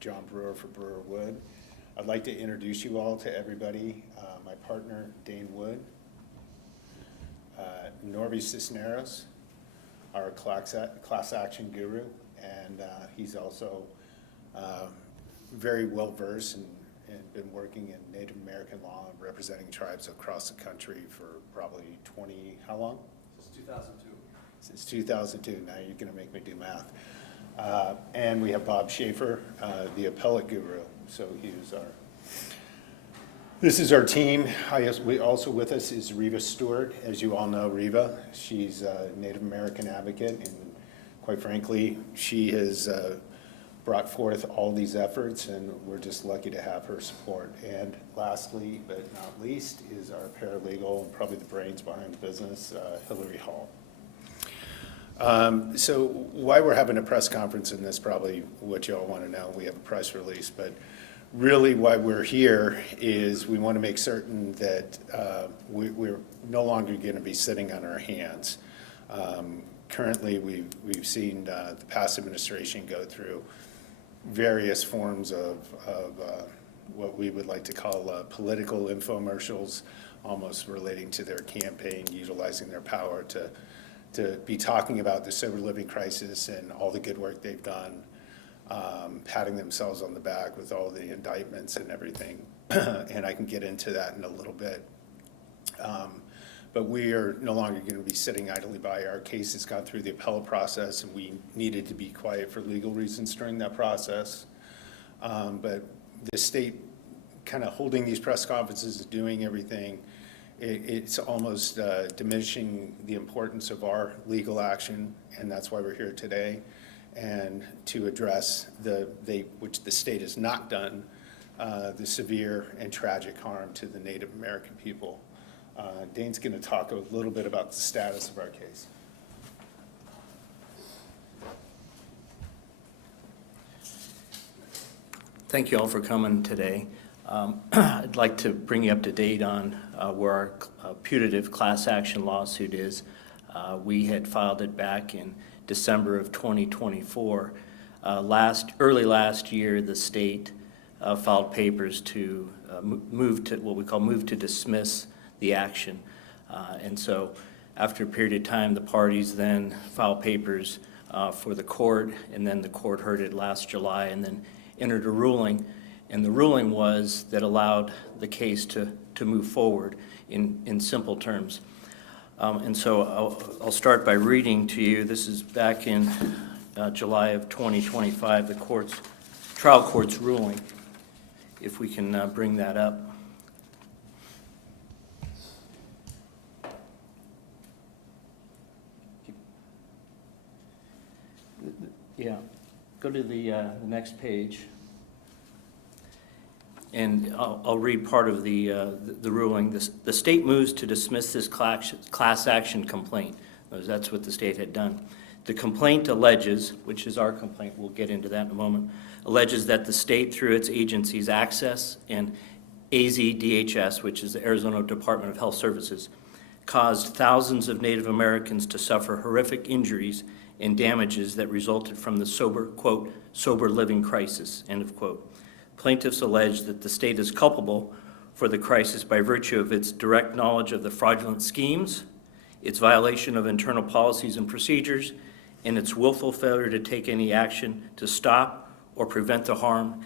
John Brewer for Brewer Wood. I'd like to introduce you all to everybody. My partner, Dane Wood, Norby Cisneros, our class action guru, and he's also very well versed and been working in Native American law and representing tribes across the country for probably 20, how long? Since 2002. Since 2002, now you're gonna make me do math. And we have Bob Schaefer, the appellate guru. So this is our team. Also with us is Reva Stewart. As you all know, Reva, she's a Native American advocate, and quite frankly, she has brought forth all these efforts, and we're just lucky to have her support. And lastly, but not least, is our paralegal and probably the brains behind the business, Hillary Hall. So why we're having a press conference, and this is probably what you all want to know. We have a press release, but really why we're here is we want to make certain that we're no longer going to be sitting on our hands. Currently, we've seen the past administration go through various forms of what we would like to call political infomercials, almost relating to their campaign, utilizing their power to be talking about the sober living crisis and all the good work they've done, patting themselves on the back with all the indictments and everything. And I can get into that in a little bit. But we are no longer going to be sitting idly by. Our case has gone through the appellate process, and we needed to be quiet for legal reasons during that process. But the state kind of holding these press conferences, doing everything, it's almost diminishing the importance of our legal action, and that's why we're here today, and to address which the state has not done, the severe and tragic harm to the Native American people. Dane's going to talk a little bit about the status of our case. Thank you all for coming today. I'd like to bring you up to date on where our putative class action lawsuit is. We had filed it back in December of 2024. Early last year, the state filed papers to move to dismiss the action. And so after a period of time, the parties then filed papers for the court, and then the court heard it last July and then entered a ruling. And the ruling was that allowed the case to move forward in simple terms. And so I'll start by reading to you. This is back in July of 2025, the trial court's ruling, if we can bring that up. Yeah, go to the next page. And I'll read part of the ruling. The state moves to dismiss this class action complaint. That's what the state had done. The complaint alleges, which is our complaint, we'll get into that in a moment, alleges that the state, through its agencies Access and AZDHS, which is the Arizona Department of Health Services, caused thousands of Native Americans to suffer horrific injuries and damages that resulted from the sober living crisis, end of quote. Plaintiffs allege that the state is culpable for the crisis by virtue of its direct knowledge of the fraudulent schemes, its violation of internal policies and procedures, and its willful failure to take any action to stop or prevent the harm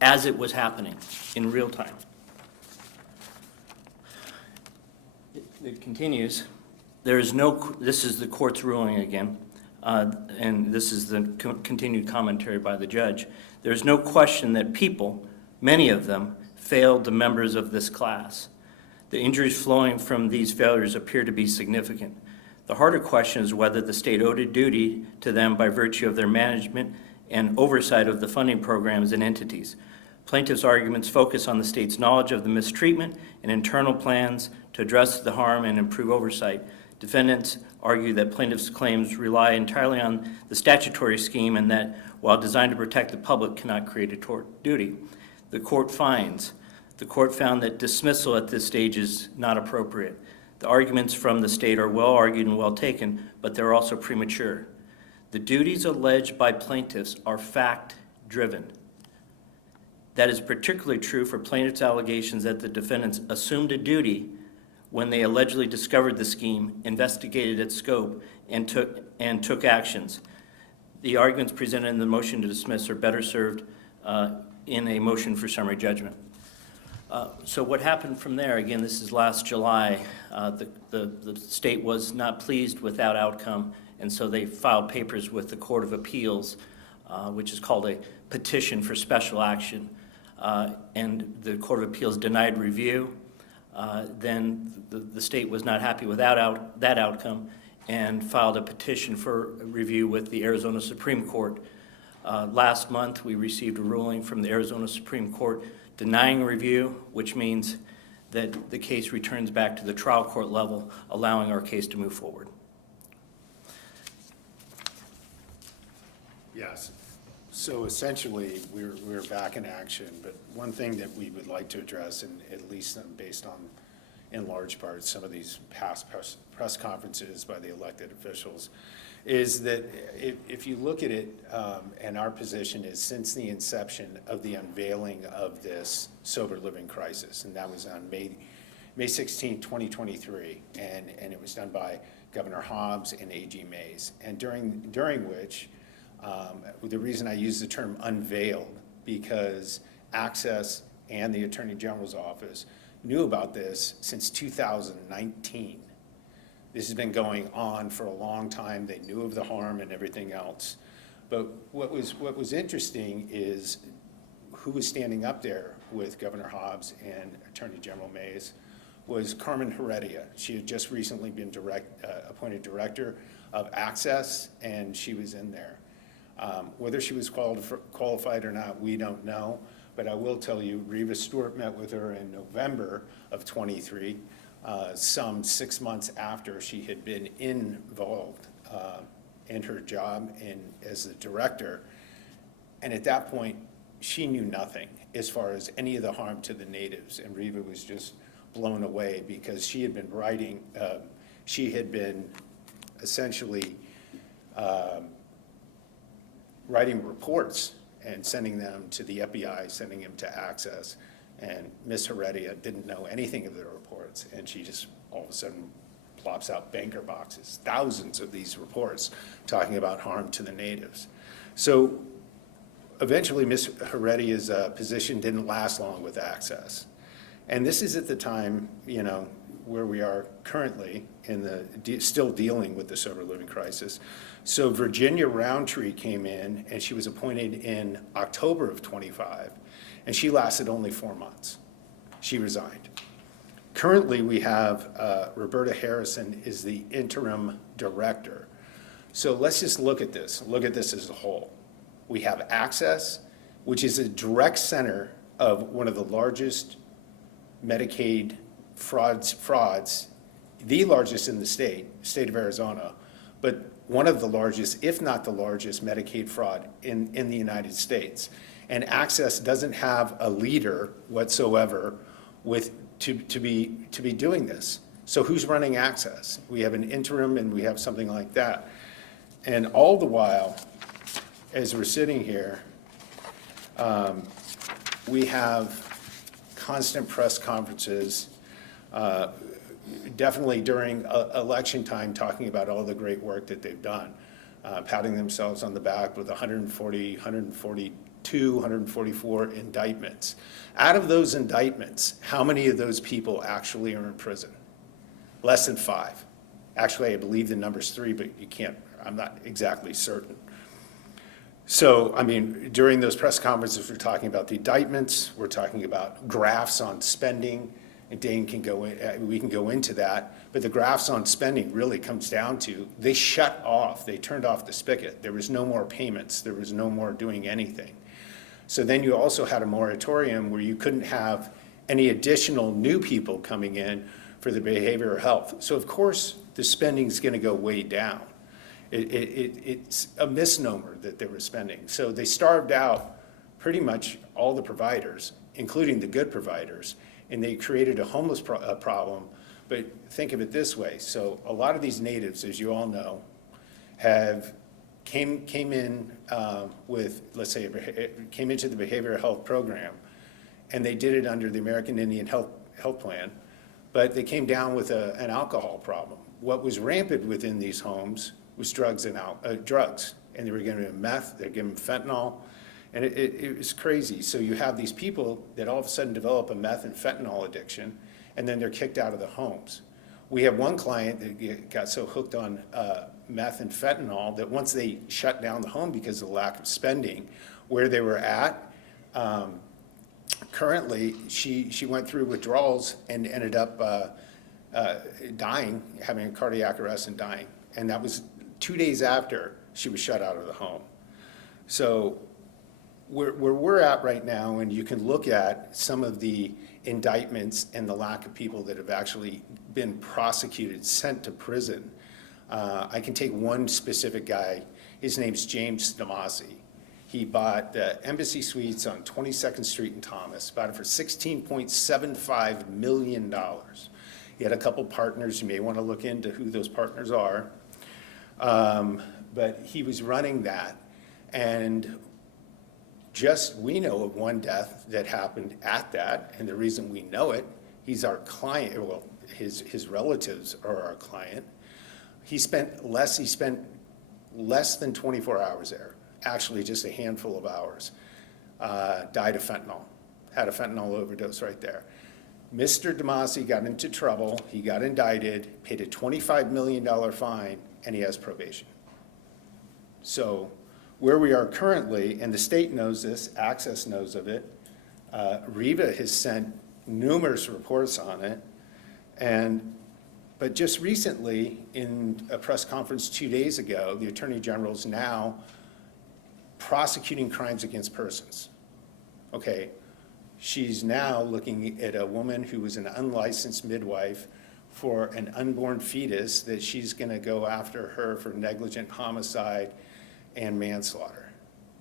as it was happening in real time. It continues. This is the court's ruling again, and this is the continued commentary by the judge. There's no question that people, many of them, failed the members of this class. The injuries flowing from these failures appear to be significant. The harder question is whether the state owed a duty to them by virtue of their management and oversight of the funding programs and entities. Plaintiffs' arguments focus on the state's knowledge of the mistreatment and internal plans to address the harm and improve oversight. Defendants argue that plaintiffs' claims rely entirely on the statutory scheme and that, while designed to protect the public, cannot create a tort duty. The court found that dismissal at this stage is not appropriate. The arguments from the state are well argued and well taken, but they're also premature. The duties alleged by plaintiffs are fact-driven. That is particularly true for plaintiff's allegations that the defendants assumed a duty when they allegedly discovered the scheme, investigated its scope, and took actions. The arguments presented in the motion to dismiss are better served in a motion for summary judgment. So what happened from there, again, this is last July, the state was not pleased with that outcome, and so they filed papers with the Court of Appeals, which is called a petition for special action. And the Court of Appeals denied review. Then the state was not happy with that outcome and filed a petition for review with the Arizona Supreme Court. Last month, we received a ruling from the Arizona Supreme Court denying review, which means that the case returns back to the trial court level, allowing our case to move forward. Yes. So essentially, we're back in action, but one thing that we would like to address, and at least based on, in large part, some of these past press conferences by the elected officials, is that if you look at it, and our position is since the inception of the unveiling of this sober living crisis, and that was on May 16, 2023, and it was done by Governor Hobbs and AG Mays, and during which, the reason I use the term unveiled, because Access and the Attorney General's office knew about this since 2019. This has been going on for a long time. They knew of the harm and everything else. But what was interesting is who was standing up there with Governor Hobbs and Attorney General Mays was Carmen Heredia. She had just recently been appointed director of Access, and she was in there. Whether she was qualified or not, we don't know. But I will tell you, Reva Stewart met with her in November of 23, some 6 months after she had been involved in her job as the director. And at that point, she knew nothing as far as any of the harm to the natives. And Reva was just blown away because she had been essentially writing reports and sending them to the FBI, sending them to Access. And Ms. Heredia didn't know anything of the reports, and she just all of a sudden plops out banker boxes, thousands of these reports talking about harm to the natives. So eventually Ms. Heredia's position didn't last long with Access. And this is at the time, where we are currently still dealing with the sober living crisis. So Virginia Roundtree came in, and she was appointed in October of 25, and she lasted only 4 months. She resigned. Currently, we have Roberta Harrison is the interim director. So let's just look at this as a whole. We have Access, which is a direct center of one of the largest Medicaid frauds, the largest in the state of Arizona, but one of the largest, if not the largest, Medicaid fraud in the United States. And Access doesn't have a leader whatsoever to be doing this. So who's running Access? We have an interim and we have something like that. And all the while, as we're sitting here, we have constant press conferences, definitely during election time, talking about all the great work that they've done, patting themselves on the back with 144 indictments. Out of those indictments, how many of those people actually are in prison? Less than 5. Actually, I believe the number's 3, but I'm not exactly certain. So, during those press conferences, we're talking about the indictments, we're talking about graphs on spending, and Dane we can go into that, but the graphs on spending really comes down to, they turned off the spigot. There was no more payments, there was no more doing anything. So then you also had a moratorium where you couldn't have any additional new people coming in for the behavioral health. So of course, the spending's gonna go way down. It's a misnomer that they were spending. So they starved out pretty much all the providers, including the good providers, and they created a homeless problem. But think of it this way. So a lot of these natives, as you all know, have came in with, let's say, came into the behavioral health program, and they did it under the American Indian Health Plan, but they came down with an alcohol problem. What was rampant within these homes was drugs, and they were giving them meth, they're giving them fentanyl, and it was crazy. So you have these people that all of a sudden develop a meth and fentanyl addiction, and then they're kicked out of the homes. We have one client that got so hooked on meth and fentanyl that once they shut down the home because of the lack of spending, where they were at, currently she went through withdrawals and ended up dying, having a cardiac arrest and dying. And that was 2 days after she was shut out of the home. So where we're at right now, and you can look at some of the indictments and the lack of people that have actually been prosecuted, sent to prison. I can take one specific guy. His name's James Damasi. He bought Embassy Suites on 22nd Street in Thomas, bought it for $16.75 million. He had a couple partners. You may want to look into who those partners are. But he was running that, and we know of one death that happened at that, and the reason we know it, he's our client, well, his relatives are our client. He spent less than 24 hours there, actually just a handful of hours. Died of fentanyl, had a fentanyl overdose right there. Mr. Damasi got into trouble, he got indicted, paid a $25 million fine, and he has probation. So where we are currently, and the state knows this, Access knows of it, REVA has sent numerous reports on it, but just recently, in a press conference 2 days ago, the Attorney General's now prosecuting crimes against persons. Okay, she's now looking at a woman who was an unlicensed midwife for an unborn fetus that she's gonna go after her for negligent homicide and manslaughter.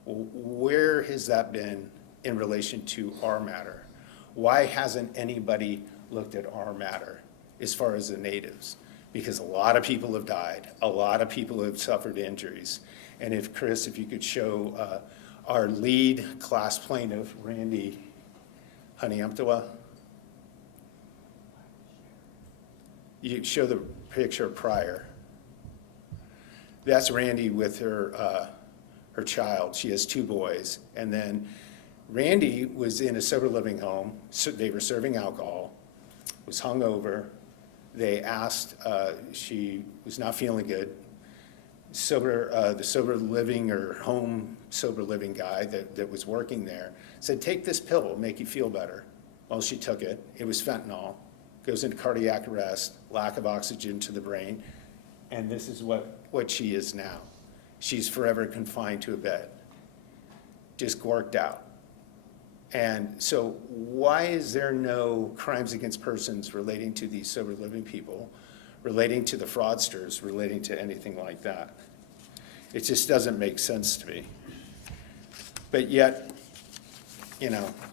Where has that been in relation to our matter? Why hasn't anybody looked at our matter as far as the natives? Because a lot of people have died, a lot of people have suffered injuries. And if, Chris, if you could show our lead class plaintiff, Randy Honeyamtawa. You show the picture prior. That's Randy with her child. She has 2 boys. And then Randy was in a sober living home. So they were serving alcohol, was hungover. They asked, she was not feeling good. The sober living or home sober living guy that was working there said, take this pill, it'll make you feel better. Well, she took it. It was fentanyl. Goes into cardiac arrest, lack of oxygen to the brain. And this is what she is now. She's forever confined to a bed, just gorked out. And so why is there no crimes against persons relating to these sober living people, relating to the fraudsters, relating to anything like that? It just doesn't make sense to me. But yet,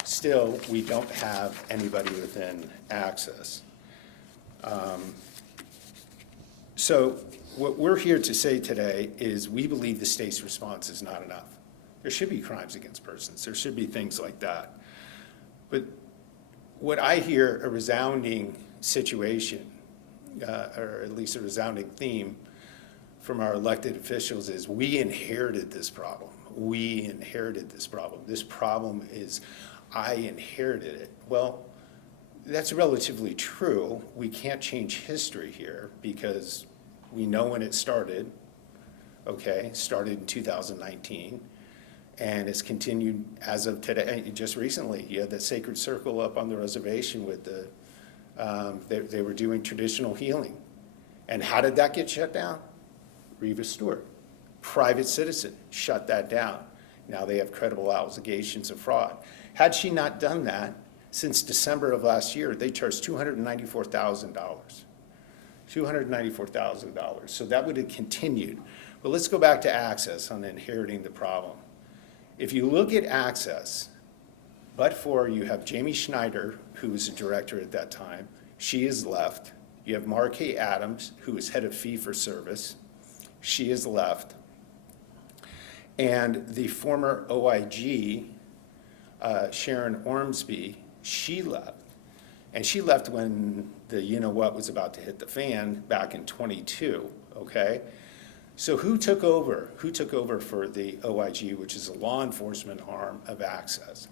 still, we don't have anybody within Access. So what we're here to say today is we believe the state's response is not enough. There should be crimes against persons. There should be things like that. But what I hear a resounding situation, or at least a resounding theme from our elected officials is we inherited this problem. We inherited this problem. This problem is, I inherited it. Well, that's relatively true. We can't change history here because we know when it started, okay? Started in 2019, and it's continued as of today. Just recently, you had that Sacred Circle up on the reservation with they were doing traditional healing. And how did that get shut down? Reva Stewart, private citizen, shut that down. Now they have credible allegations of fraud. Had she not done that, since December of last year, they charged $294,000. $294,000. So that would have continued. But let's go back to Access on inheriting the problem. If you look at Access, but for you have Jamie Schneider, who was a director at that time. She is left. You have Mark A. Adams, who is head of fee for service. She is left. And the former OIG, Sharon Ormsby, she left. And she left when the you-know-what was about to hit the fan back in '22, okay? So who took over? Who took over for the OIG, which is a law enforcement arm of Access?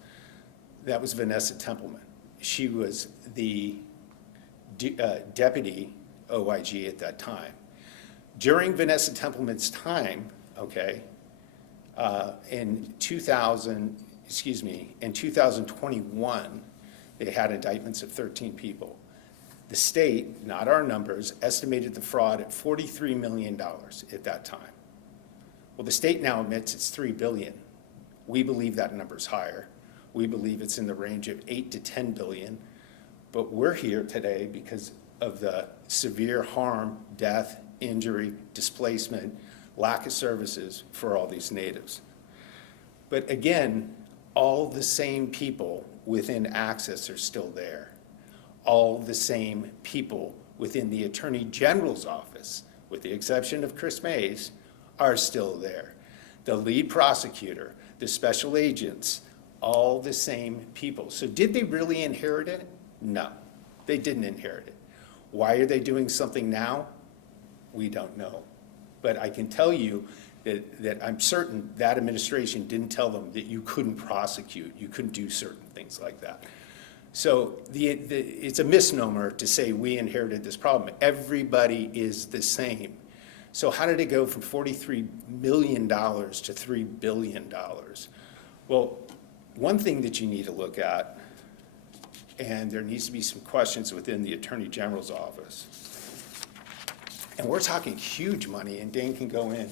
That was Vanessa Templeman. She was the deputy OIG at that time. During Vanessa Templeman's time, okay, in 2021, they had indictments of 13 people. The state, not our numbers, estimated the fraud at $43 million at that time. Well, the state now admits it's $3 billion. We believe that number's higher. We believe it's in the range of $8 to $10 billion. But we're here today because of the severe harm, death, injury, displacement, lack of services for all these natives. But again, all the same people within Access are still there. All the same people within the Attorney General's office, with the exception of Chris Mays, are still there. The lead prosecutor, the special agents, all the same people. So did they really inherit it? No, they didn't inherit it. Why are they doing something now? We don't know. But I can tell you that I'm certain that administration didn't tell them that you couldn't prosecute, you couldn't do certain things like that. So it's a misnomer to say we inherited this problem. Everybody is the same. So how did it go from $43 million to $3 billion? Well, one thing that you need to look at, and there needs to be some questions within the Attorney General's office, and we're talking huge money, and Dane can go in,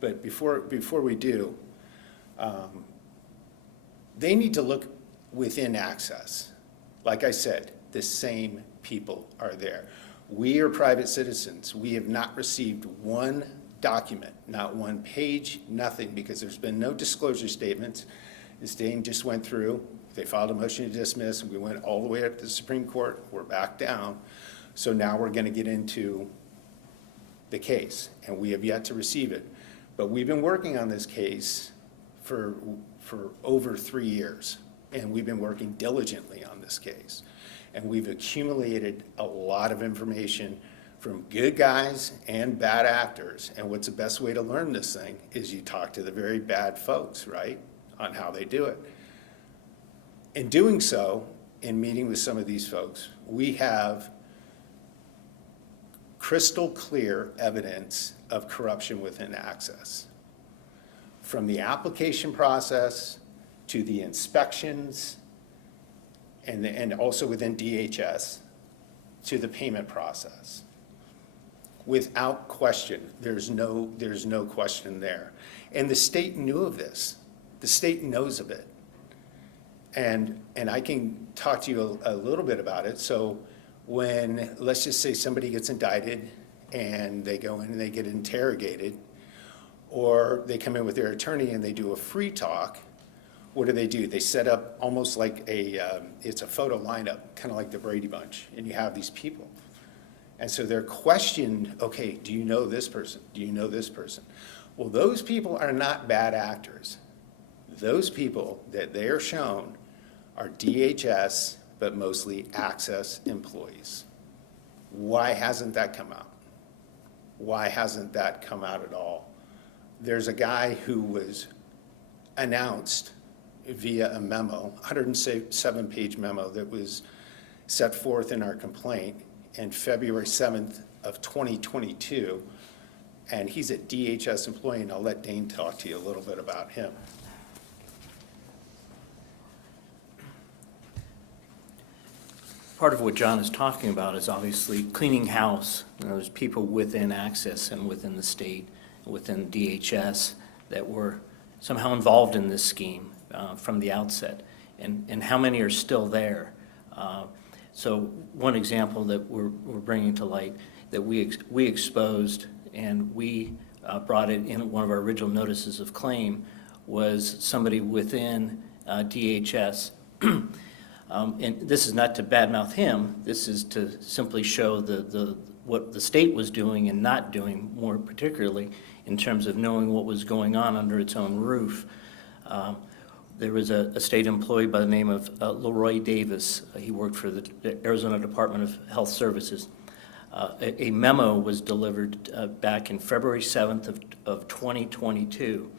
but before we do, they need to look within Access. Like I said, the same people are there. We are private citizens. We have not received one document, not one page, nothing, because there's been no disclosure statements. As Dane just went through, they filed a motion to dismiss, and we went all the way up to the Supreme Court. We're back down. So now we're going to get into the case, and we have yet to receive it. But we've been working on this case for over 3 years, and we've been working diligently on this case. And we've accumulated a lot of information from good guys and bad actors. And what's the best way to learn this thing is you talk to the very bad folks, right, on how they do it. In doing so, in meeting with some of these folks, we have crystal clear evidence of corruption within Access. From the application process to the inspections, and also within DHS, to the payment process. Without question, there's no question there. And the state knew of this. The state knows of it. And I can talk to you a little bit about it. So when, let's just say somebody gets indicted and they go in and they get interrogated, or they come in with their attorney and they do a free talk, what do? They set up almost like it's a photo lineup, kind of like the Brady Bunch, and you have these people. And so they're questioned, okay, do you know this person? Do you know this person? Well, those people are not bad actors. Those people that they are shown are DHS, but mostly Access employees. Why hasn't that come out? Why hasn't that come out at all? There's a guy who was announced via a memo, 107-page memo that was set forth in our complaint in February 7th of 2022, and he's a DHS employee, and I'll let Dane talk to you a little bit about him. Part of what John is talking about is obviously cleaning house. You know, there's people within Access and within the state, within DHS, that were somehow involved in this scheme from the outset, and how many are still there. So one example that we're bringing to light that we exposed and we brought it in one of our original notices of claim was somebody within DHS. And this is not to badmouth him, this is to simply show the what the state was doing and not doing, more particularly in terms of knowing what was going on under its own roof. There was a state employee by the name of Leroy Davis. He worked for the Arizona Department of Health Services. A memo was delivered back in February 7th of 2022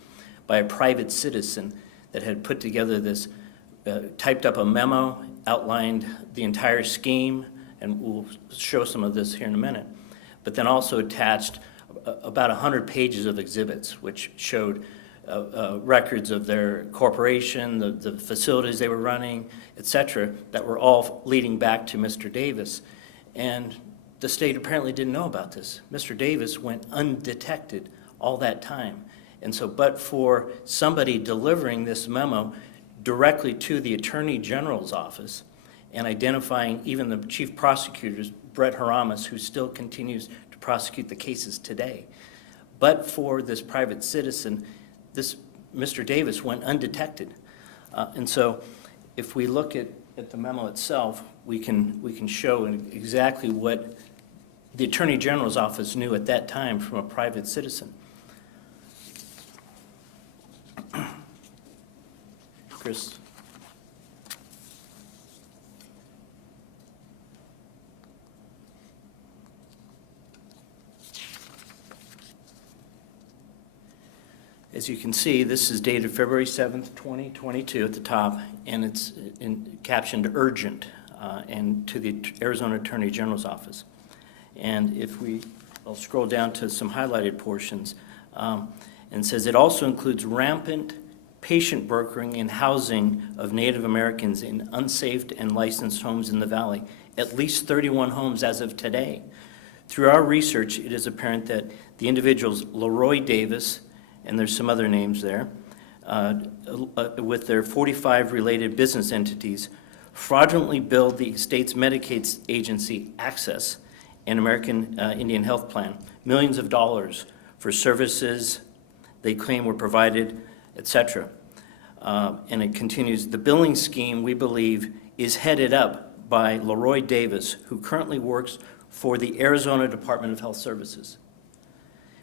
by a private citizen that had put together this, typed up a memo, outlined the entire scheme, and we'll show some of this here in a minute, but then also attached about 100 pages of exhibits, which showed records of their corporation, the facilities they were running, et cetera, that were all leading back to Mr. Davis. And the state apparently didn't know about this. Mr. Davis went undetected all that time. And so, but for somebody delivering this memo directly to the Attorney General's office and identifying even the chief prosecutors, Brett Haramis, who still continues to prosecute the cases today. But for this private citizen, this Mr. Davis went undetected. And so if we look at the memo itself, we can show exactly what the Attorney General's office knew at that time from a private citizen. Chris. As you can see, this is dated February 7th, 2022 at the top, and it's captioned urgent and to the Arizona Attorney General's office. And if I'll scroll down to some highlighted portions, and says it also includes rampant patient brokering and housing of Native Americans in unsafe and licensed homes in the valley, at least 31 homes as of today. Through our research, it is apparent that the individuals Leroy Davis, and there's some other names there, with their 45 related business entities, fraudulently billed the state's Medicaid agency, Access, and American Indian Health Plan, millions of dollars for services they claim were provided, etc. And it continues, the billing scheme, we believe, is headed up by Leroy Davis, who currently works for the Arizona Department of Health Services.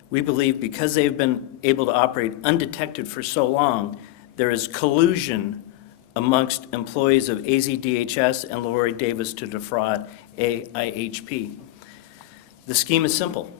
We believe because they've been able to operate undetected for so long, there is collusion amongst employees of AZDHS and Leroy Davis to defraud AIHP. The scheme is simple.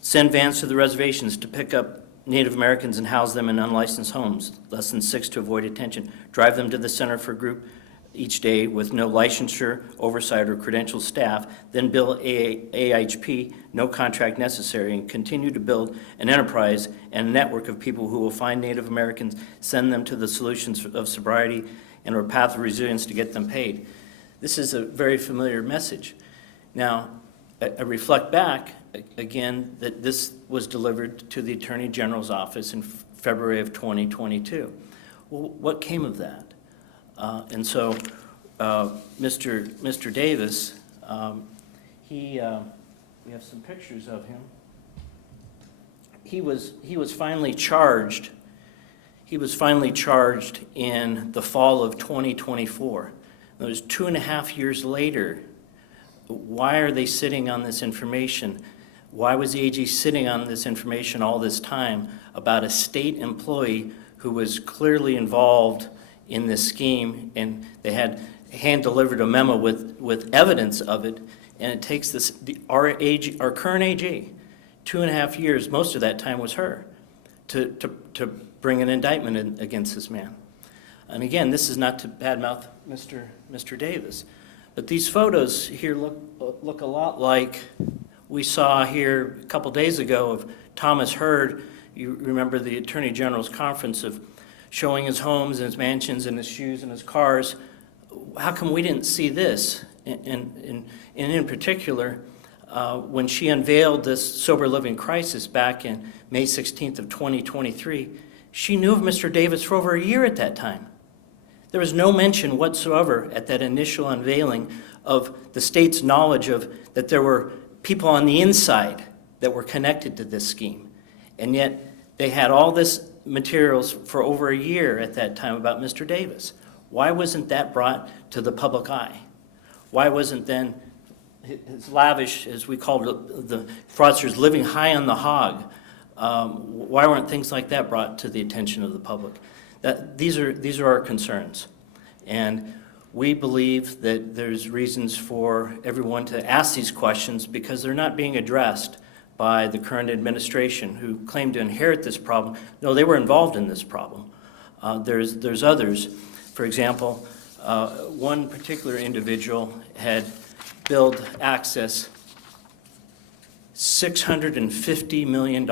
Send vans to the reservations to pick up Native Americans and house them in unlicensed homes, less than 6 to avoid attention. Drive them to the center for group each day with no licensure, oversight, or credentialed staff, then bill AIHP, no contract necessary, and continue to build an enterprise and a network of people who will find Native Americans, send them to the solutions of sobriety and or path of resilience to get them paid. This is a very familiar message. Now, I reflect back, again, that this was delivered to the Attorney General's office in February of 2022. Well, what came of that? And so Mr. Davis, we have some pictures of him. He was finally charged. He was finally charged in the fall of 2024. It was 2.5 years later. Why are they sitting on this information? Why was the AG sitting on this information all this time about a state employee who was clearly involved in this scheme, and they had hand-delivered a memo with evidence of it, and it takes our current AG, 2.5 years, most of that time was her, to bring an indictment against this man. And again, this is not to badmouth Mr. Davis, but these photos here look a lot like we saw here a couple days ago of Thomas Hurd. You remember the Attorney General's conference of showing his homes and his mansions and his shoes and his cars. How come we didn't see this? And in particular, when she unveiled this sober living crisis back in May 16th of 2023, she knew of Mr. Davis for over a year at that time. There was no mention whatsoever at that initial unveiling of the state's knowledge of that there were people on the inside that were connected to this scheme. And yet they had all this materials for over a year at that time about Mr. Davis. Why wasn't that brought to the public eye? Why wasn't then his lavish, as we called it, the fraudsters living high on the hog. Why weren't things like that brought to the attention of the public? These are our concerns. And we believe that there's reasons for everyone to ask these questions because they're not being addressed by the current administration who claim to inherit this problem. No, they were involved in this problem. There's others. For example, one particular individual had billed Access $650 million.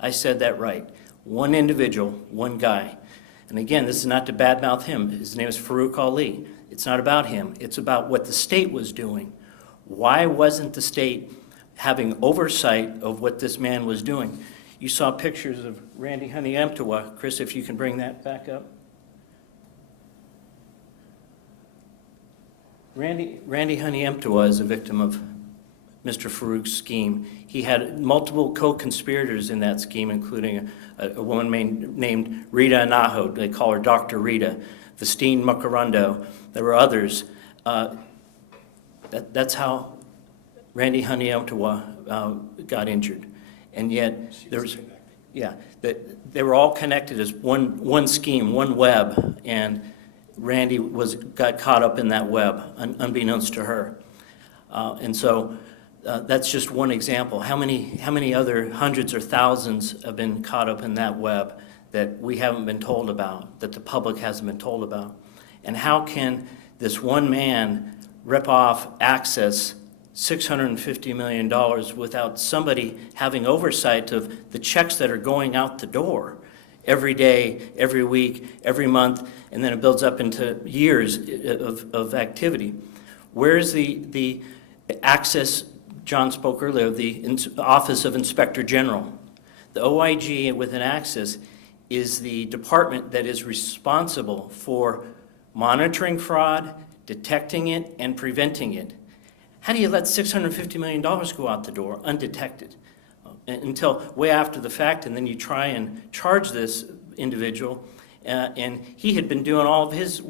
I said that right. One individual, one guy. And again, this is not to badmouth him. His name is Farouk Ali. It's not about him. It's about what the state was doing. Why wasn't the state having oversight of what this man was doing? You saw pictures of Randy Honey Emtawa. Chris, if you can bring that back up. Randy Honey Emtawa is a victim of Mr. Farouk's scheme. He had multiple co-conspirators in that scheme, including a woman named Rita Anaho. They call her Dr. Rita. Vestine Mukarundo. There were others. That's how Randy Honey Emtawa got injured. And yet, they were all connected as one scheme, one web, and Randy got caught up in that web, unbeknownst to her. And so that's just one example. How many other hundreds or thousands have been caught up in that web that we haven't been told about, that the public hasn't been told about? And how can this one man rip off Access $650 million without somebody having oversight of the checks that are going out the door every day, every week, every month, and then it builds up into years of activity? Where's the Access? John spoke earlier of the Office of Inspector General. The OIG within Access is the department that is responsible for monitoring fraud, detecting it, and preventing it. How do you let $650 million go out the door undetected until way after the fact, and then you try and charge this individual, and he had been doing all of his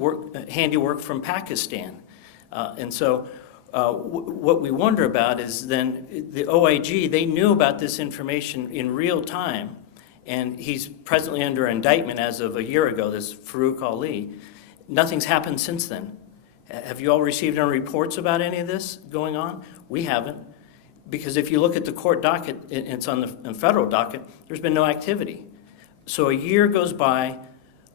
handiwork from Pakistan. And so what we wonder about is then the OIG, they knew about this information in real time, and he's presently under indictment as of a year ago, this Farouk Ali. Nothing's happened since then. Have you all received any reports about any of this going on? We haven't, because if you look at the court docket, it's on the federal docket, there's been no activity. So a year goes by,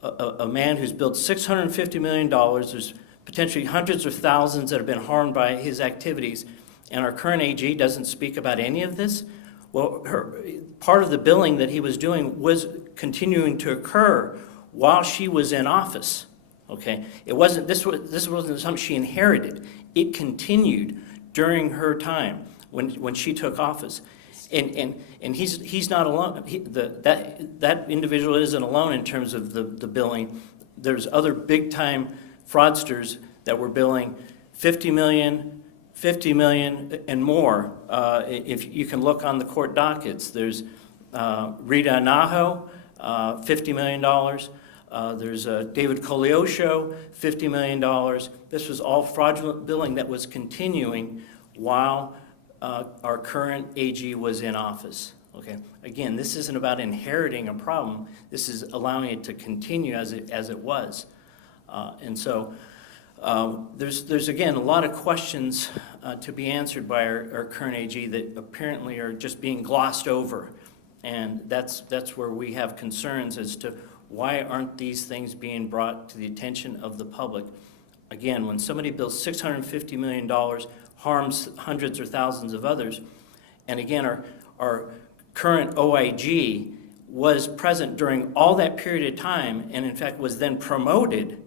a man who's built $650 million, there's potentially hundreds of thousands that have been harmed by his activities, and our current AG doesn't speak about any of this. Well, part of the billing that he was doing was continuing to occur while she was in office. Okay, this wasn't something she inherited. It continued during her time when she took office, and he's not alone. That individual isn't alone in terms of the billing. There's other big time fraudsters that were billing 50 million, and more. If you can look on the court dockets, there's Rita Anaho, $50 million. There's David Cogliosho, $50 million. This was all fraudulent billing that was continuing while our current AG was in office. Okay. Again, this isn't about inheriting a problem. This is allowing it to continue as it was. And so there's again a lot of questions to be answered by our current AG that apparently are just being glossed over, and that's where we have concerns as to why aren't these things being brought to the attention of the public. Again, when somebody bills $650 million, harms hundreds or thousands of others, and again our current OIG was present during all that period of time, and in fact was then promoted.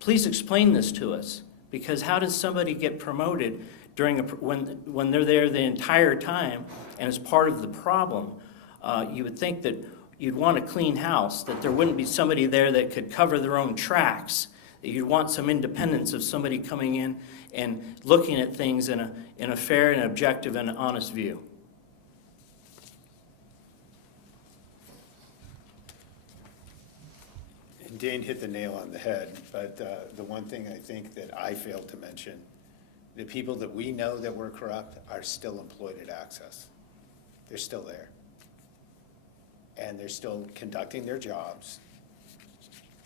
Please explain this to us, because how does somebody get promoted when they're there the entire time and is part of the problem? You would think that you'd want a clean house, that there wouldn't be somebody there that could cover their own tracks, that you'd want some independence of somebody coming in and looking at things in a fair and objective and honest view. Dane hit the nail on the head, but the one thing I think that I failed to mention The people that we know that were corrupt are still employed at Access. They're still there. And they're still conducting their jobs.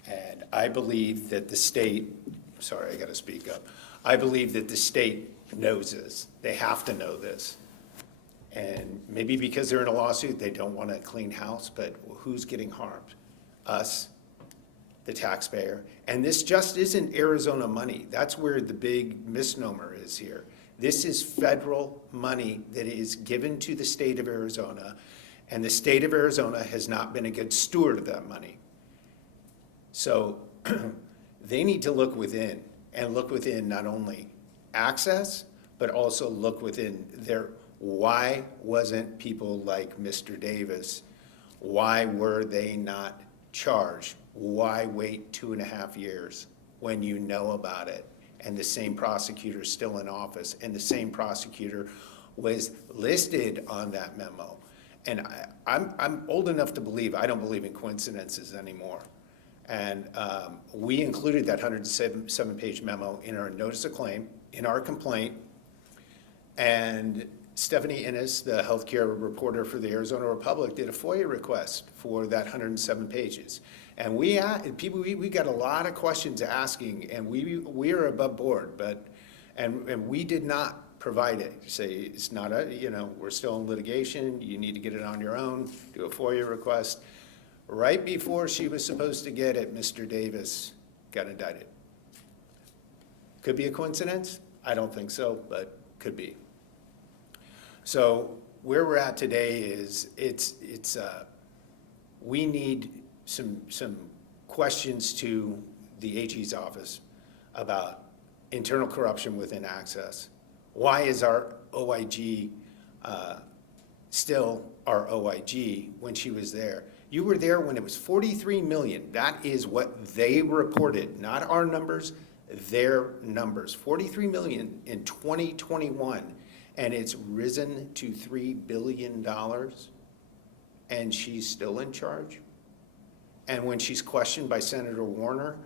And I believe that the state, sorry, I gotta speak up. I believe that the state knows this. They have to know this. And maybe because they're in a lawsuit, they don't want a clean house, but who's getting harmed? Us, the taxpayer. And this just isn't Arizona money. That's where the big misnomer is here. This is federal money that is given to the state of Arizona, and the state of Arizona has not been a good steward of that money. So they need to look within, and look within not only Access, but also look within their, why wasn't people like Mr. Davis, why were they not charged? Why wait 2.5 years when you know about it? And the same prosecutor is still in office, and the same prosecutor was listed on that memo. And I'm old enough to believe, I don't believe in coincidences anymore. And we included that 107-page memo in our notice of claim, in our complaint. And Stephanie Innes, the healthcare reporter for the Arizona Republic, did a FOIA request for that 107 pages. And we got a lot of questions asking, and we are above board, and we did not provide it. Say it's not we're still in litigation. You need to get it on your own. Do a FOIA request. Right before she was supposed to get it, Mr. Davis got indicted. Could be a coincidence. I don't think so, but could be. So where we're at today is we need some questions to the AG's office about internal corruption within Access. Why is our OIG still our OIG when she was there? You were there when it was 43 million. That is what they reported, not our numbers, their numbers. 43 million in 2021. And it's risen to $3 billion, and she's still in charge. And when she's questioned by Senator Warner,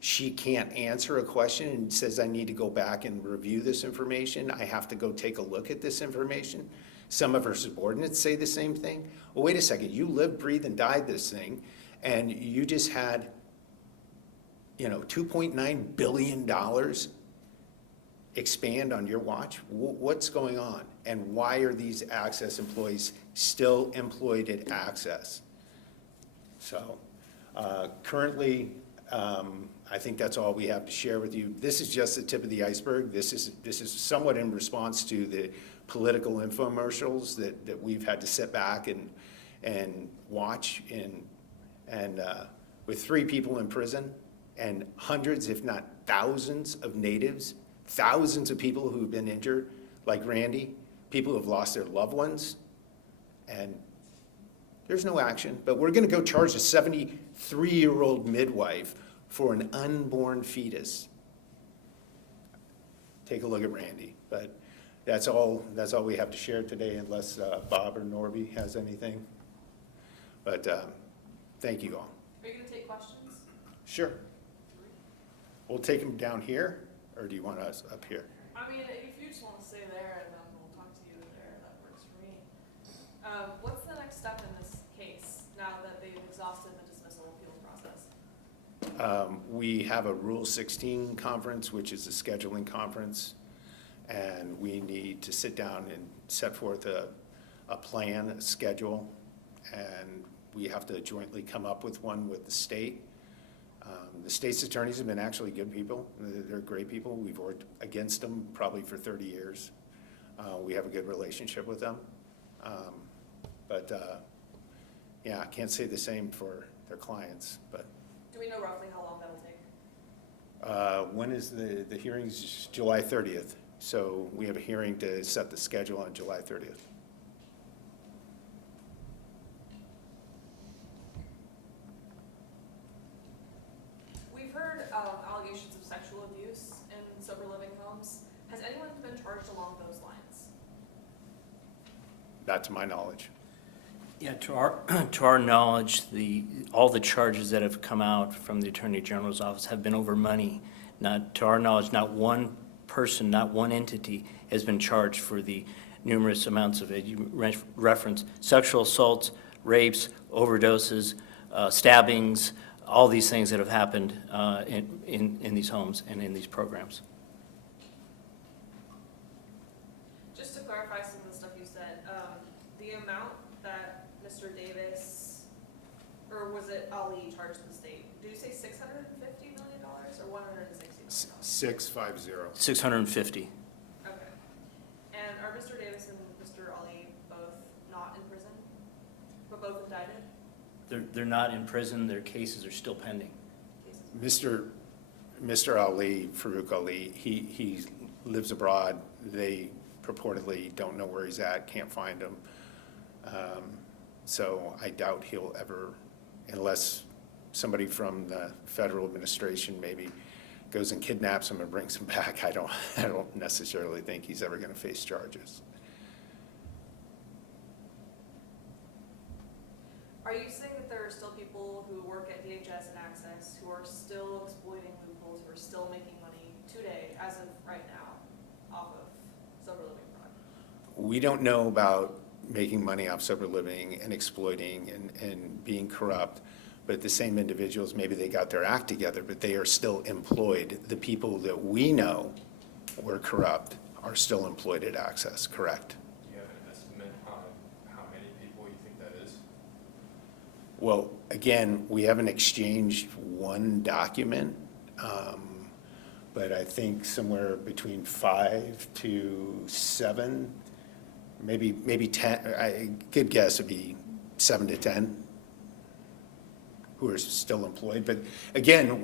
she can't answer a question and says, I need to go back and review this information. I have to go take a look at this information. Some of her subordinates say the same thing. Well, wait a second, you lived, breathed, and died this thing, and you just had, $2.9 billion expand on your watch. What's going on? And why are these Access employees still employed at Access? So currently, I think that's all we have to share with you. This is just the tip of the iceberg. This is somewhat in response to the political infomercials that we've had to sit back and watch and with 3 people in prison and hundreds, if not thousands of natives, thousands of people who've been injured, like Randy, people who have lost their loved ones, and there's no action. But we're gonna go charge a 73-year-old midwife for an unborn fetus. Take a look at Randy. But that's all we have to share today, unless Bob or Norby has anything. But thank you all. Are you going to take questions? Sure. We'll take them down here, or do you want us up here? I mean, if you just want to stay there and then we'll talk to you there, that works for me. What's the next step in this case now that they've exhausted the dismissal appeal process? We have a Rule 16 conference, which is a scheduling conference, and we need to sit down and set forth a plan, a schedule, and we have to jointly come up with one with the state. The state's attorneys have been actually good people. They're great people. We've worked against them probably for 30 years. We have a good relationship with them. Yeah, I can't say the same for their clients, but. Do we know roughly how long that'll take? When is the hearings? July 30th. So we have a hearing to set the schedule on July 30th. We've heard allegations of sexual abuse in sober living homes. Has anyone been charged along those lines? Not to my knowledge. Yeah, to our knowledge, all the charges that have come out from the Attorney General's office have been over money. Not, to our knowledge, not one person, not one entity, has been charged for the numerous amounts of, you reference sexual assaults, rapes, overdoses, stabbings, all these things that have happened in these homes and in these programs. Just to clarify some of the stuff you said, the amount that Mr. Davis, or was it Ali, charged the state? Did you say $650 million or $160 million? 650. 650. Okay. And are Mr. Davis and Mr. Ali both not in prison, but both indicted? They're not in prison, their cases are still pending. Cases? Mr. Ali, Farouk Ali, he lives abroad. They purportedly don't know where he's at, can't find him. So I doubt he'll ever, unless somebody from the federal administration maybe goes and kidnaps him and brings him back, I don't necessarily think he's ever going to face charges. Are you saying that there are still people who work at DHS and Access who are still exploiting loopholes, who are still making money today, as of right now, off of sober living fraud? We don't know about making money off sober living and exploiting and being corrupt, but the same individuals, maybe they got their act together, but they are still employed. The people that we know were corrupt are still employed at Access, correct? Do you have an estimate on how many people you think that is? Well, again, we haven't exchanged one document, but I think somewhere between 5 to 7, maybe 10, I could guess it'd be 7 to 10 who are still employed. But again,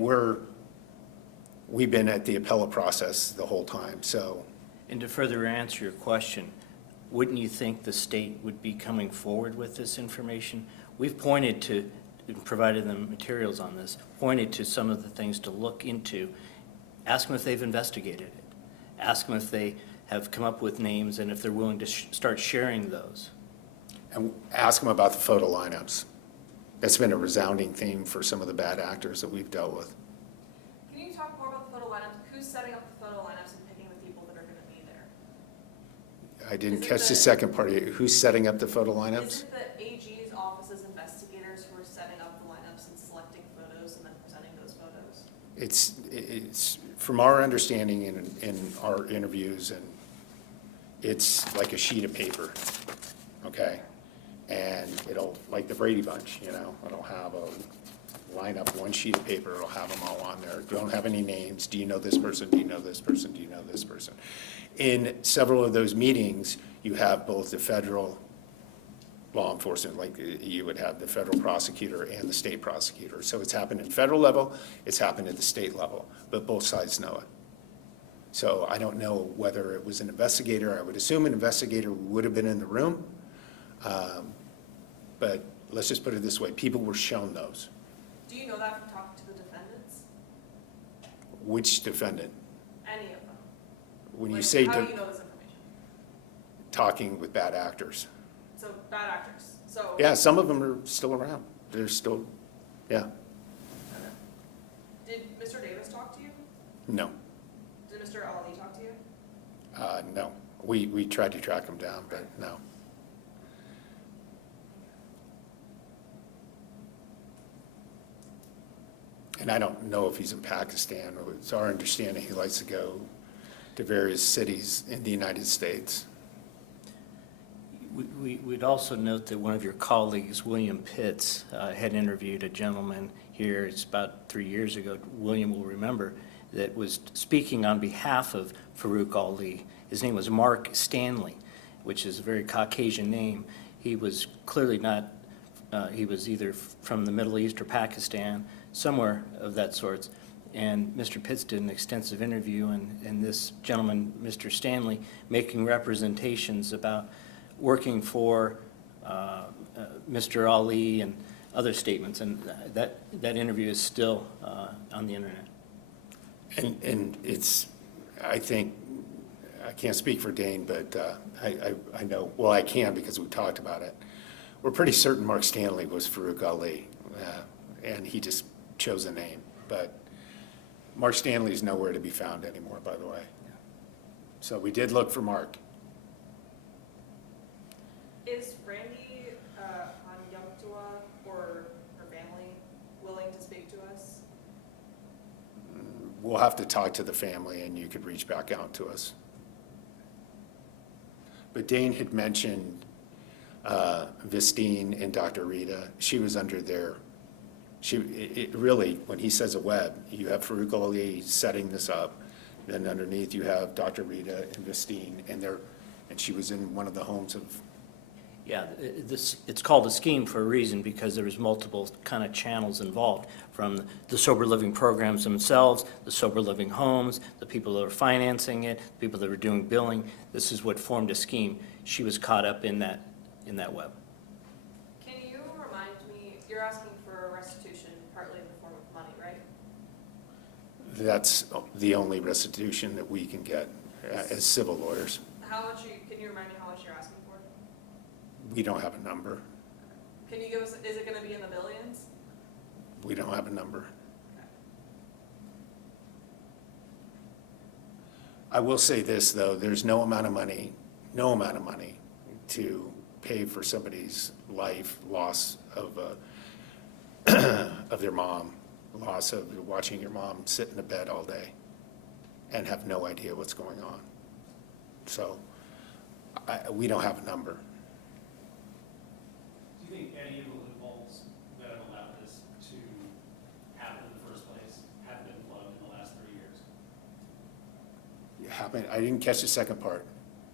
we've been at the appellate process the whole time, so. And to further answer your question, wouldn't you think the state would be coming forward with this information? We've pointed to, provided them materials on this, pointed to some of the things to look into. Ask them if they've investigated it. Ask them if they have come up with names and if they're willing to start sharing those. And ask them about the photo lineups. That's been a resounding theme for some of the bad actors that we've dealt with. Can you talk more about the photo lineups? Who's setting up the photo lineups and picking the people that are going to be there? I didn't Is it catch the second part of it. Who's setting up the photo lineups? Is it the AG's office's investigators who are setting up the lineups and selecting photos and then presenting those photos? It's from our understanding in our interviews, and it's like a sheet of paper, okay? And it'll, like the Brady Bunch, it'll have a lineup, one sheet of paper, it'll have them all on there. Don't have any names. Do you know this person? Do you know this person? Do you know this person? In several of those meetings, you have both the federal law enforcement, like you would have the federal prosecutor and the state prosecutor. So it's happened at federal level, it's happened at the state level, but both sides know it. So I don't know whether it was an investigator. I would assume an investigator would have been in the room. But let's just put it this way, people were shown those. Do you know that from talking to the defendants? Which defendant? Any of them? When you Like, say how do you know this information? talking with bad actors. So bad actors. So Yeah, some of them are still around. They're still, yeah, did Mr. Davis talk to you? no, Did Mr. Ali talk to you? no. We tried to track them down, but no. And I don't know if he's in Pakistan. It's our understanding he likes to go to various cities in the United States. We'd also note that one of your colleagues, William Pitts, had interviewed a gentleman here, it's about 3 years ago, William will remember, that was speaking on behalf of Farouk Ali. His name was Mark Stanley, which is a very Caucasian name. He was clearly not, he was either from the Middle East or Pakistan, somewhere of that sort. And Mr. Pitts did an extensive interview, and this gentleman, Mr. Stanley, making representations about working for Mr. Ali and other statements, and that interview is still on the internet. And it's, I think, I can't speak for Dane, but I know, well, I can because we talked about it. We're pretty certain Mark Stanley was Farouk Ali, and he just chose a name. But Mark Stanley is nowhere to be found anymore, by the way. So we did look for Mark. Is Randy Anyamtua or her family willing to speak to us? We'll have to talk to the family and you could reach back out to us. But Dane had mentioned Vistine and Dr. Rita. She was under their, really, when he says a web, you have Farouk Ali setting this up, then underneath you have Dr. Rita and Vistine, and she was in one of the homes of. Yeah, it's called a scheme for a reason, because there was multiple kind of channels involved, from the sober living programs themselves, the sober living homes, the people that were financing it, the people that were doing billing. This is what formed a scheme. She was caught up in that web. Can you remind me, you're asking for restitution partly in the form of money, right? That's the only restitution that we can get as civil lawyers. Can you remind me how much you're asking for? We don't have a number. Can you give us, is it gonna be in the billions? We don't have a number. I will say this, though, there's no amount of money to pay for somebody's life, loss of their mom, loss of watching your mom sit in a bed all day and have no idea what's going on. So we don't have a number. Do you think any of the loopholes that have allowed this to happen in the first place have been plugged in the last 3 years? I didn't catch the second part.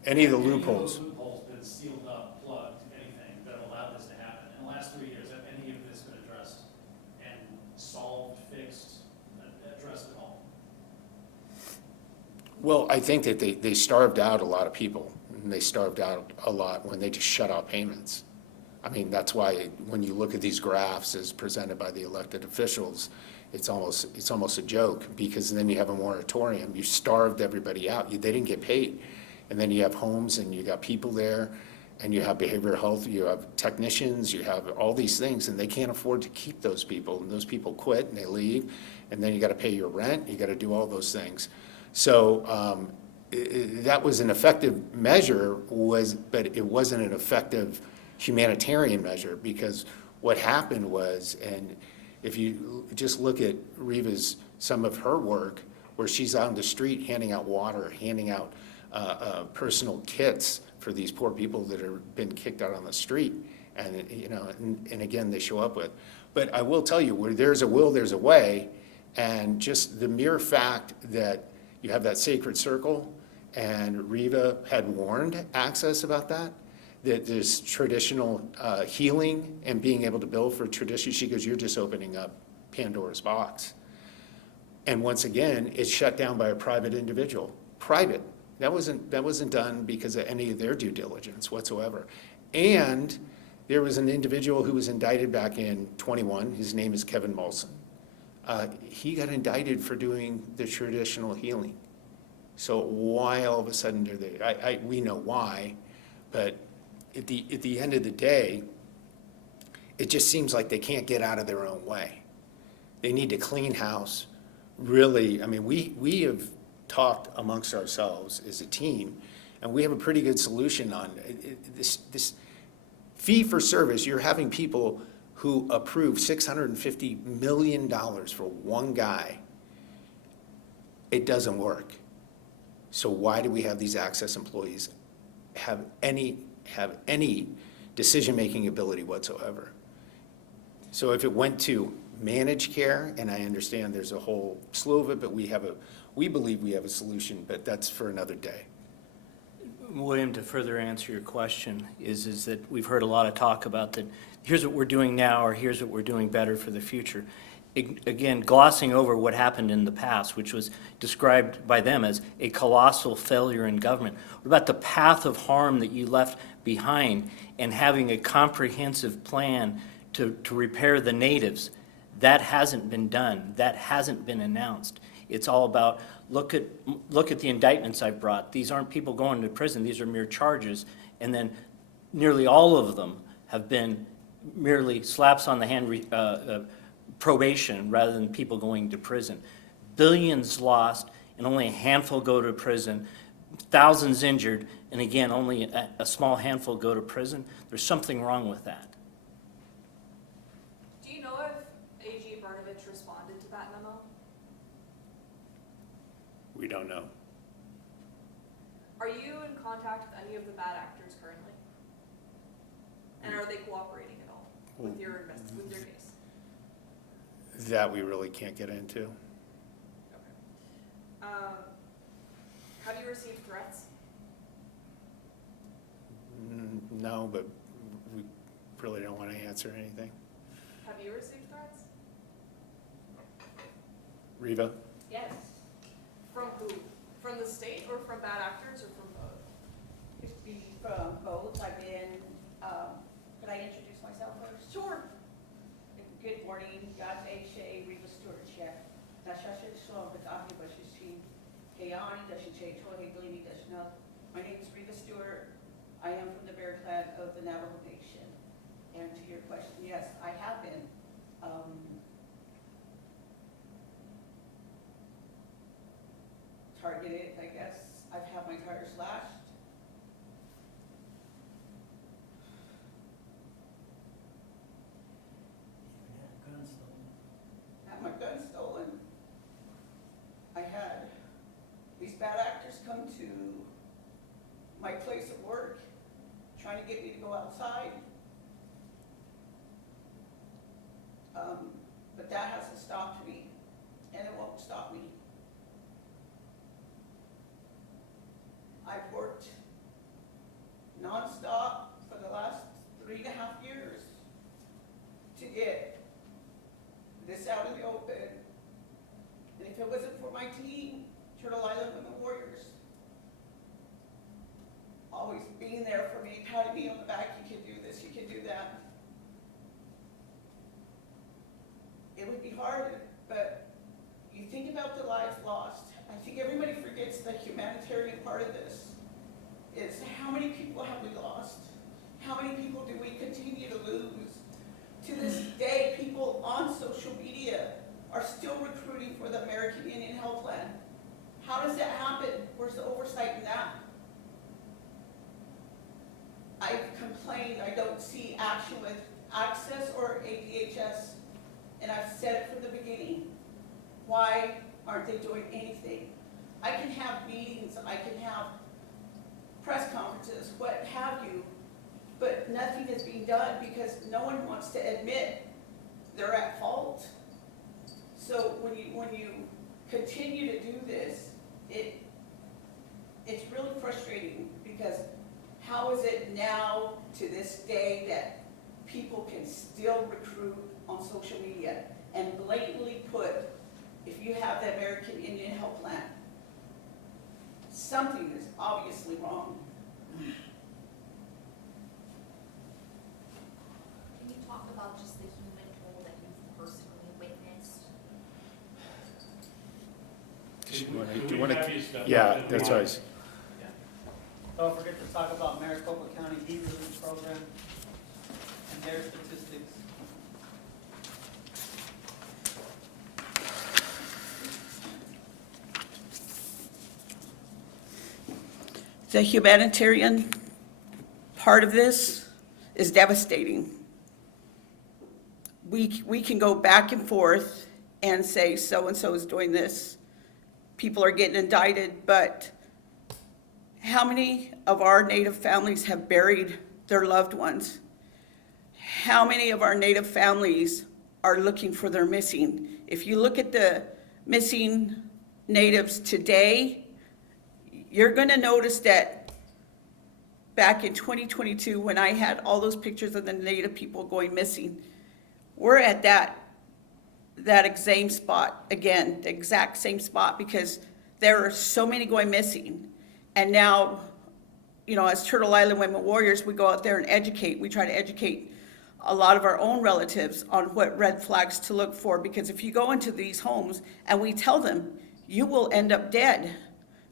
Any of the loopholes? Any of those loopholes been sealed up, plugged, anything that have allowed this to happen in the last 3 years? Have any of this been addressed and solved, fixed, addressed at all? Well, I think that they starved out a lot of people, and they starved out a lot when they just shut off payments. I mean, that's why when you look at these graphs as presented by the elected officials, it's almost a joke, because then you have a moratorium. You starved everybody out. They didn't get paid. And then you have homes, and you got people there, and you have behavioral health, you have technicians, you have all these things, and they can't afford to keep those people. And those people quit and they leave, and then you got to pay your rent, you got to do all those things. So that was an effective measure, but it wasn't an effective humanitarian measure, because what happened was, and if you just look at some of her work, where she's out on the street handing out water, handing out personal kits for these poor people that have been kicked out on the street, and and again, they show up with. But I will tell you, where there's a will, there's a way, and just the mere fact that you have that sacred circle, and Riva had warned Access about that there's traditional healing and being able to bill for tradition. She goes, you're just opening up Pandora's box. And once again, it's shut down by a private individual. Private. That wasn't done because of any of their due diligence whatsoever. And there was an individual who was indicted back in 21. His name is Kevin Molson. He got indicted for doing the traditional healing. So why all of a sudden are they? We know why, but at the end of the day, it just seems like they can't get out of their own way. They need to clean house. Really, I mean, we have talked amongst ourselves as a team, and we have a pretty good solution on this fee for service. You're having people who approve $650 million for one guy. It doesn't work. So why do we have these Access employees have any decision-making ability whatsoever? So if it went to managed care, and I understand there's a whole slew of it, but we believe we have a solution, but that's for another day. William, to further answer your question, is that we've heard a lot of talk about that, here's what we're doing now, or here's what we're doing better for the future. Again, glossing over what happened in the past, which was described by them as a colossal failure in government. What about the path of harm that you left behind, and having a comprehensive plan to repair the natives? That hasn't been done. That hasn't been announced. It's all about, look at the indictments I've brought. These aren't people going to prison. These are mere charges. And then nearly all of them have been merely slaps on the hand probation rather than people going to prison. Billions lost, and only a handful go to prison. thousands injured, and again, only a small handful go to prison. There's something wrong with that. Do you know if AG Brnovich responded to that memo? We don't know. Are you in contact with any of the bad actors currently? And are they cooperating at all with your case? That we really can't get into. Have you received threats? No, but we really don't want to answer anything. Have you received threats? Reva? Yes, From who? From the state or from bad actors or from both? it could be from both. I've been, could I introduce myself first? Sure. Good morning, jag är Reva Stewart-Check. Nashasha Shalom Badahi Bashishi, Kayani Dashiche, Tohi Blini Dashna. My name is Reva Stewart. I am from the Bear Clan of the Navajo Nation. And to your question, yes, I have been. Targeted, I guess. I've had my tires slashed. Had my gun stolen. I had these bad actors come to my place of work, trying to get me to go outside. But that hasn't stopped me, and it won't stop me. I've worked nonstop for the last 3.5 years to get this out in the open. And if it wasn't for my team, Turtle Island Women Warriors, always being there for me, patting me on the back, you can do this, you can do that. It would be hard, but you think about the lives lost. I think everybody forgets the humanitarian part of this, is how many people have we lost? How many people do we continue to lose? To this day, people on social media are still recruiting for the American Indian Health Plan. How does that happen? Where's the oversight in that? I've complained I don't see action with Access or ADHS, and I've said it from the beginning. Why aren't they doing anything? I can have meetings, I can have press conferences, what have you, but nothing is being done because no one wants to admit they're at fault. So when you continue to do this, it's really frustrating, because how is it now to this day that people can still recruit on social media and blatantly put, if you have the American Indian Health Plan, something is obviously wrong. Can you talk about just the human toll that you've personally witnessed? Do you want have to? you step Yeah, up? that's right. Don't forget to talk about Maricopa County Heat Relief Program and their statistics. The humanitarian part of this is devastating. We can go back and forth and say so-and-so is doing this, people are getting indicted, but how many of our Native families have buried their loved ones? How many of our Native families are looking for their missing? If you look at the missing Natives today, you're gonna notice that back in 2022, when I had all those pictures of the Native people going missing, we're at that exact spot again, the exact same spot, because there are so many going missing. And now, you know, as Turtle Island Women Warriors, we go out there and educate. We try to educate a lot of our own relatives on what red flags to look for, because if you go into these homes and we tell them, you will end up dead.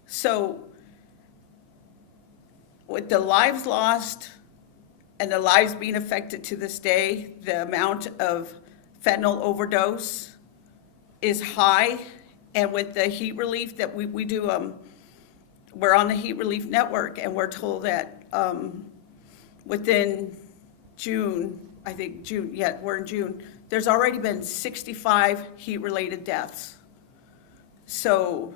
So with the lives lost and the lives being affected to this day, the amount of fentanyl overdose is high. And with the heat relief that we do we're on the Heat Relief Network, and we're told that within June, I think June, yeah, we're in June, there's already been 65 heat-related deaths. So,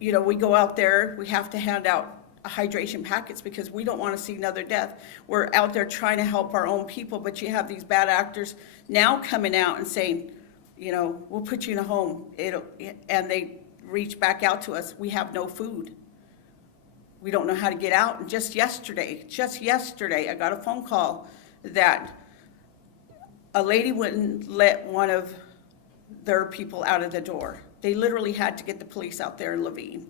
you know, we go out there, we have to hand out hydration packets because we don't want to see another death. We're out there trying to help our own people, but you have these bad actors now coming out and saying, you know, we'll put you in a home. And they reach back out to us. We have no food. We don't know how to get out. And just yesterday, I got a phone call that a lady wouldn't let one of their people out of the door. They literally had to get the police out there in Levine.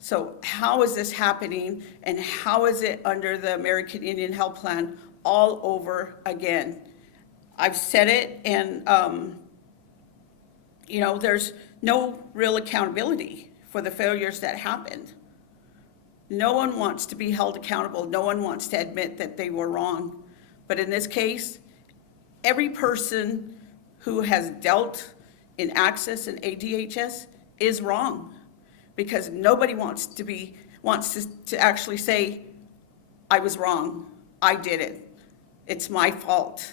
So how is this happening, and how is it under the American Indian Health Plan all over again? I've said it, and you know, there's no real accountability for the failures that happened. No one wants to be held accountable. No one wants to admit that they were wrong. But in this case, every person who has dealt in Access and ADHS is wrong, because nobody wants to actually say, I was wrong, I did it, it's my fault.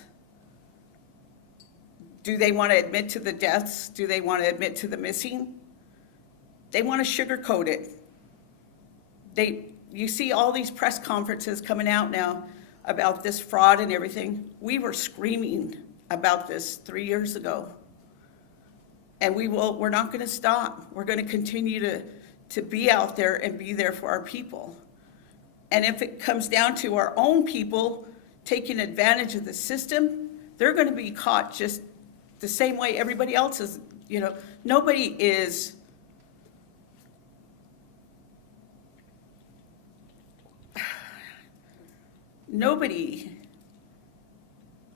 Do they want to admit to the deaths? Do they want to admit to the missing? They want to sugarcoat it. You see all these press conferences coming out now about this fraud and everything. We were screaming about this 3 years ago. And we're not going to stop. We're going to continue to be out there and be there for our people. And if it comes down to our own people taking advantage of the system, they're going to be caught just the same way everybody else is. You know, nobody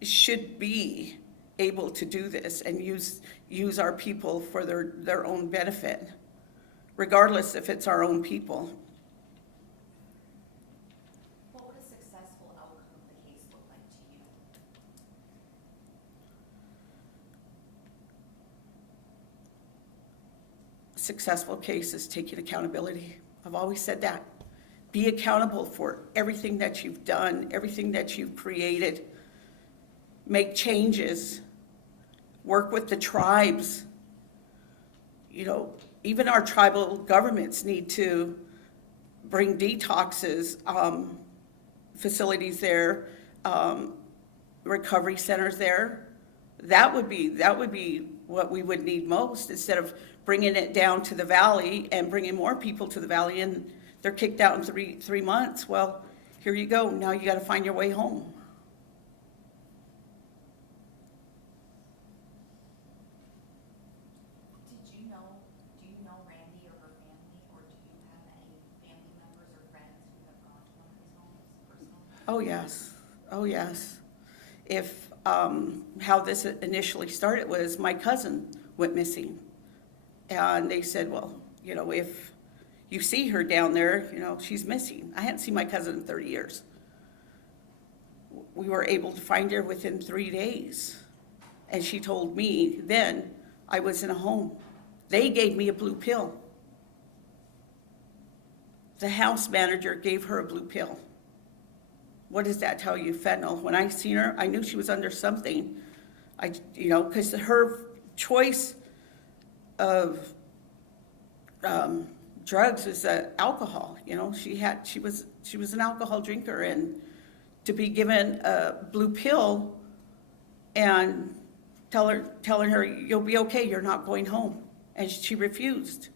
should be able to do this and use our people for their own benefit, regardless if it's our own people. What would a successful outcome of the case look like to you? Successful case is taking accountability. I've always said that. Be accountable for everything that you've done, everything that you've created. Make changes. Work with the tribes. You know, even our tribal governments need to bring detoxes, facilities there, recovery centers there. That would be what we would need most, instead of bringing it down to the valley and bringing more people to the valley and they're kicked out in three months. Well, here you go. Now you got to find your way home. Do you know Randy or her family, or do you have any family members or friends who have gone to one of these homes personally? Oh, yes. Oh, yes. If, how this initially started was my cousin went missing. And they said, well, you know, if you see her down there, you know, she's missing. I hadn't seen my cousin in 30 years. We were able to find her within 3 days. And she told me then I was in a home. They gave me a blue pill. The house manager gave her a blue pill. What does that tell you? Fentanyl. When I seen her, I knew she was under something. You know, because her choice of drugs is alcohol. You know, she was an alcohol drinker, and to be given a blue pill and telling her you'll be okay, you're not going home, and she refused.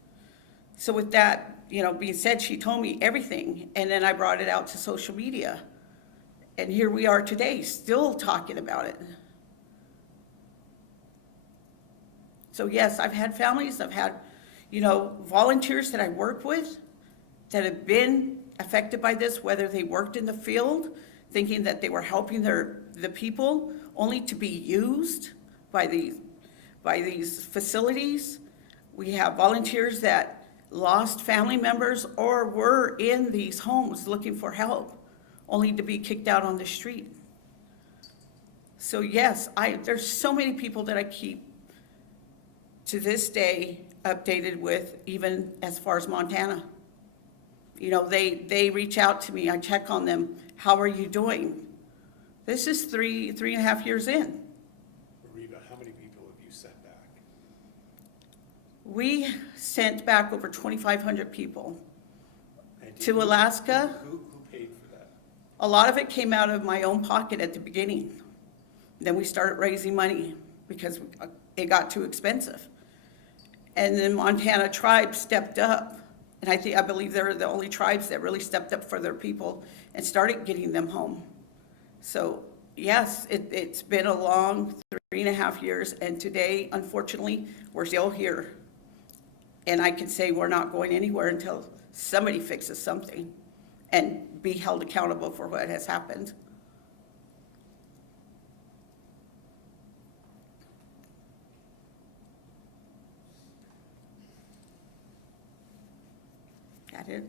So with that, you know, being said, she told me everything, and then I brought it out to social media, and here we are today, still talking about it. So yes, I've had families, I've had, you know, volunteers that I work with that have been affected by this, whether they worked in the field thinking that they were helping the people, only to be used by these facilities. We have volunteers that lost family members or were in these homes looking for help, only to be kicked out on the street. So yes, there's so many people that I keep to this day updated with, even as far as Montana. You know, they reach out to me, I check on them, how are you doing? This is three and a half years in. Reba, how many people have you sent back? We sent back over 2,500 people And did to you- Alaska. Who paid for that? A lot of it came out of my own pocket at the beginning. Then we started raising money because it got too expensive. And then Montana tribes stepped up. And I believe they're the only tribes that really stepped up for their people and started getting them home. So yes, it's been a long 3.5 years, and today, unfortunately, we're still here. And I can say we're not going anywhere until somebody fixes something and be held accountable for what has happened. Got it?